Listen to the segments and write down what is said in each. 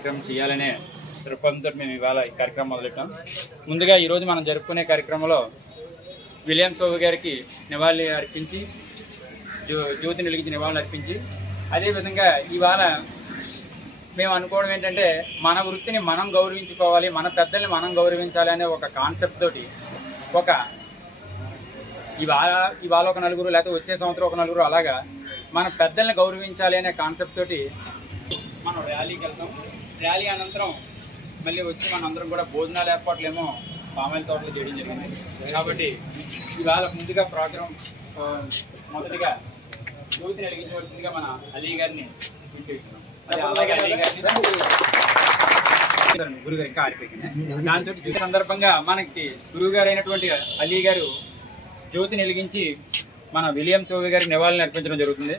కార్యక్రమం చేయాలనే దృక్పథంతో మేము ఇవాళ ఈ కార్యక్రమం మొదలెట్టాం. ముందుగా ఈరోజు మనం జరుపుకునే కార్యక్రమంలో విలియం సోబే గారికి నివాళి అర్పించి జ్యోతిని వెలిగించి నివాళులు అర్పించి అదేవిధంగా ఇవాళ మేము అనుకోవడం ఏంటంటే మన వృత్తిని మనం గౌరవించుకోవాలి, మన పెద్దల్ని మనం గౌరవించాలి అనే ఒక కాన్సెప్ట్ తోటి ఇవాళ ఒక నలుగురు లేకపోతే వచ్చే సంవత్సరం ఒక నలుగురు అలాగా మన పెద్దల్ని గౌరవించాలి అనే కాన్సెప్ట్ తోటి మనం ర్యాలీకి వెళ్తాం. ర్యాలీ అనంతరం మళ్ళీ వచ్చి మనందరం కూడా భోజనాలు ఏర్పాట్లేమో పామాయిల తోటలో చేయడం జరిగింది. కాబట్టి ఇవాళ ముందుగా ప్రోగ్రాం మొదటిగా జ్యోతిని వెలిగించవలసిందిగా మన అలీ గారిని పిలిచేస్తున్నాం. అలాగే అలీ గారిని గురుగారు ఇంకా ఆడిపోయింది. దాంతో ఈ సందర్భంగా మనకి గురువు గారు అయినటువంటి అలీ గారు జ్యోతిని వెలిగించి మన విలియం సోబే గారికి నివాళులు అర్పించడం జరుగుతుంది.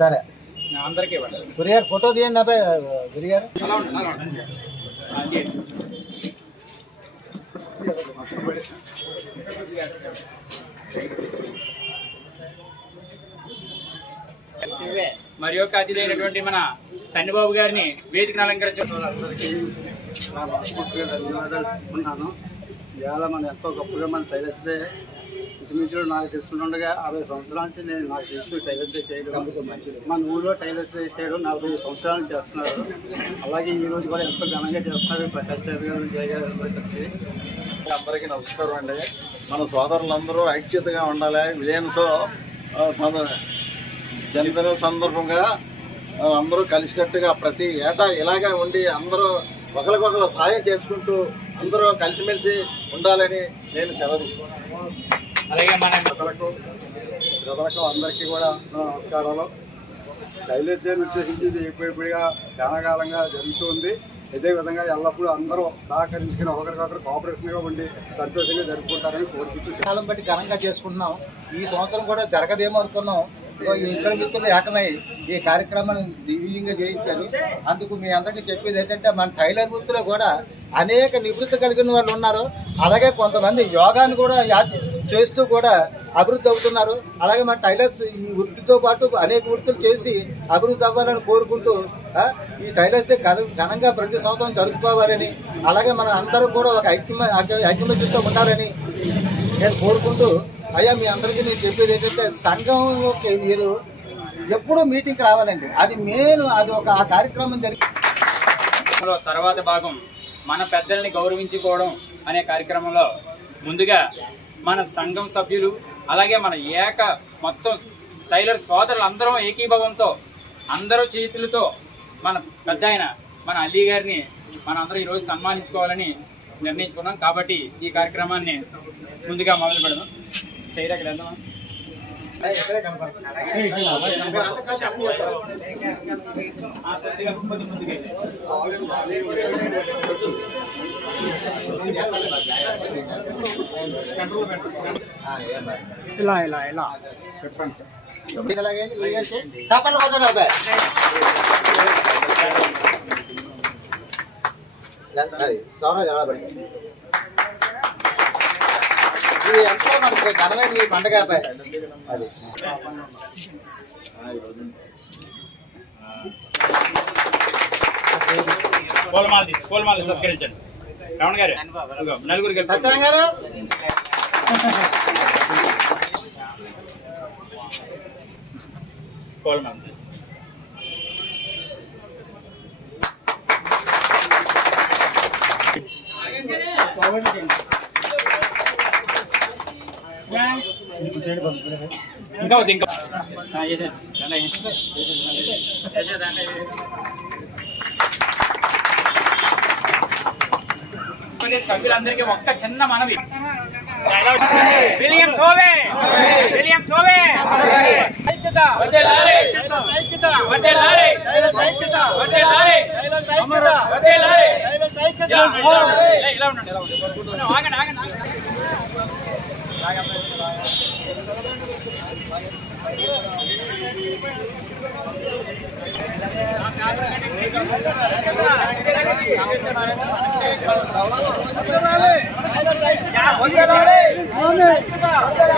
సరే అందరికీ గురిగారు ఫోటో తీయండి అబ్బాయి. గురిగారు మరి యొక్క అతిథి అయినటువంటి మన సన్నిబాబు గారిని వేదికను అలంకరించారు. ధన్యవాదాలు. ఇవాళ మనం ఎంతో గొప్పగా మన టైలర్స్ డే ఇంచుమించులో నాకు తెలుస్తుండగా 60 సంవత్సరాల నుంచి నాకు తెలుసు టైలర్స్ డే చేయడం. మన ఊళ్ళో టైలర్స్ డే చేయడం 40 సంవత్సరాల నుంచి చేస్తున్నారు. అలాగే ఈ రోజు కూడా ఎంతో ఘనంగా చేస్తున్నారు ప్రకాష్ టైలర్ గారు, జయ గారు కలిసి. అందరికీ నమస్కారం అండి. మన సోదరులందరూ ఐక్యతగా ఉండాలి. విలియమ్స్ జన్మదిన సందర్భంగా అందరూ కలిసికట్టుగా ప్రతి ఏటా ఇలాగే ఉండి అందరూ ఒకరికొకరు సాయం చేసుకుంటూ అందరూ కలిసిమెలిసి ఉండాలని నేను సెలవు తీసుకున్నాను. అలాగే మన ప్రజలకు అందరికీ కూడా నమస్కారాలు. టైలర్స్ డే ఉద్దేశించి ఇప్పుడిగా చాలా కాలంగా జరుగుతుంది. ఇదే విధంగా ఎల్లప్పుడూ అందరూ సహకరించుకుని ఒకరికొకరు కోఆపరేషన్గా ఉండి సంతోషంగా జరుపుకుంటారని కోరుకుంటూ కాలం బట్టి ఘనంగా చేసుకుంటున్నాం. ఈ సంవత్సరం కూడా జరగదేమో అనుకున్నాం. ఇద్దరు మిత్రులు ఏకమై ఈ కార్యక్రమాన్ని దివ్యంగా చేయించారు. అందుకు మీ అందరికీ చెప్పేది ఏంటంటే మన టైలర్ వృత్తిలో కూడా అనేక నివృత్తి కలిగిన వాళ్ళు ఉన్నారు. అలాగే కొంతమంది యోగాను కూడా చేస్తూ కూడా అభివృద్ధి అవుతున్నారు. అలాగే మన టైలర్స్ ఈ వృత్తితో పాటు అనేక వృత్తులు చేసి అభివృద్ధి అవ్వాలని కోరుకుంటూ ఈ టైలర్స్ డే ఘనంగా ప్రతి సంవత్సరం జరుపుకోవాలని, అలాగే మన అందరం కూడా ఒక ఐక్యమత్యంతో ఉండాలని నేను కోరుకుంటూ, అయ్యా మీ అందరికీ నేను చెప్పేది ఏంటంటే సంఘంలోకి మీరు ఎప్పుడూ మీటింగ్కి రావాలండి. అది మెయిన్. అది ఒక ఆ కార్యక్రమం జరిగి తర్వాత భాగం మన పెద్దల్ని గౌరవించుకోవడం అనే కార్యక్రమంలో ముందుగా మన సంఘం సభ్యులు అలాగే మన మొత్తం టైలర్ సోదరులు అందరం ఏకీభావంతో అందరూ చేతులతో మన పెద్ద ఆయన మన అలీ గారిని మన అందరూ ఈరోజు సన్మానించుకోవాలని నిర్ణయించుకున్నాం. కాబట్టి ఈ కార్యక్రమాన్ని ముందుగా మొదలు పెడదాం. చేయడానికి వెళ్దామా? ఇలా ఇలా ఇలా చెప్పండి. చప్పట్లు కొట్టండి అబ్బాయి. ఇది ఎంతో మనకి ఘనమైన ఈ పండుగ అబ్బాయి. అది పూలమాల సత్కరించండి. రమణ గారు నలుగురు గారు సత్యనారాయణ గారు పూలమాల ఇంకా ఇంకా సభ్యులందరికీ ఒక్క చిన్న మనవి. విలియం సోబే, విలియం సోబే ఐక్యత వర్ధిల్లాలి, ఐక్యత వర్ధిల్లాలి, ఐక్యత వర్ధిల్లాలి, ఐక్యత వర్ధిల్లాలి, ఐక్యత ఇలా ఉండండి. ఆగండి ఆగండి ఆగండి. స్వామి